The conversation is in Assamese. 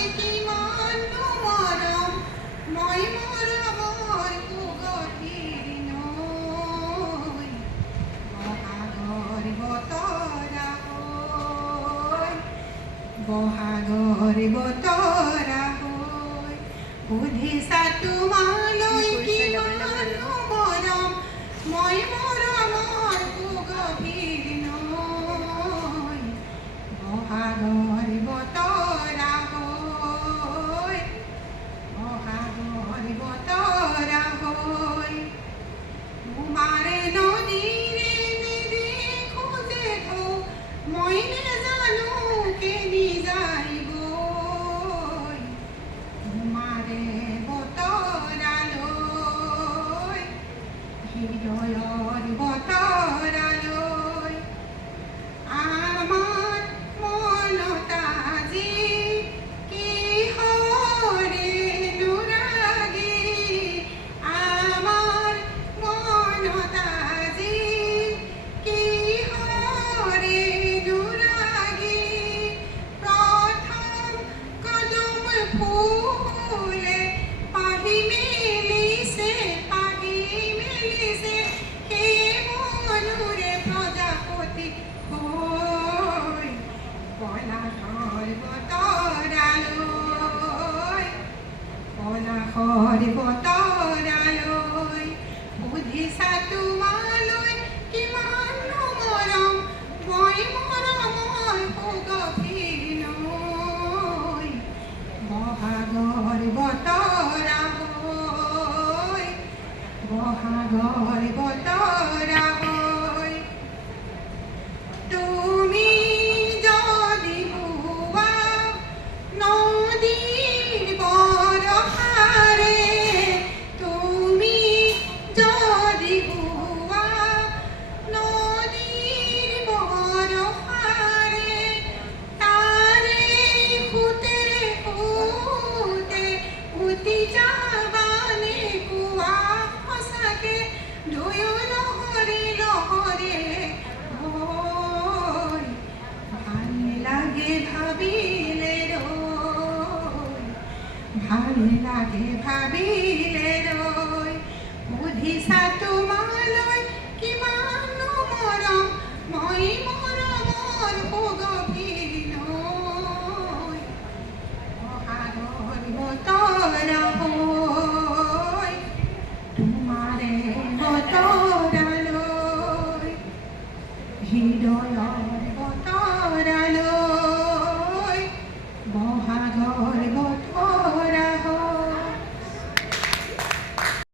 তোমালৈ কিমান মৰম মই মৰমৰ কুগতিৰ নৈ বহাগৰ বতৰা হৈ বহাগৰ বতৰা হৈ সুধিছা তোমালৈ কিমান মৰম মই মৰমৰ কুগতিৰ নৈ বহাগৰ বতৰা হৈ বহাগৰ বতৰা হৈ তোমাৰ নদীৰে নেদেখো যে ঢৌ মই নেজানো কেনি যায় গৈ তোমাৰে বতৰালৈ হৃদয়ৰ বতৰালৈ আমাৰ মনত আজি কিহৰে নুৰাগি আমাৰ মনত আজি কিহৰে নুৰাগি প্ৰথম কদম ফুলে পাহি মেলিছে সেই মনুৰে প্ৰজাপতি হৈ পলাশৰ বতৰালৈ পলাশৰ বতৰালৈ সুধিছা তোমালৈ কিমান মৰম মই মৰমৰ সুগভীৰ নৈ বহাগৰ বতৰা হৈ বহাগৰ বতৰা হৈ তুমি যদি বোৱা নদীৰ বৰষাৰে তুমি যদি বোৱা নদীৰ বৰষাৰে তাৰে সোঁতে সোঁতে উটি যাবানে কোৱা সঁচাকে দুয়ো লহৰে লহৰে হৈ ভাল লাগে ভাবিলে ৰৈ ভাল লাগে ভাবিলে ৰৈ সুধিছা তোমালৈ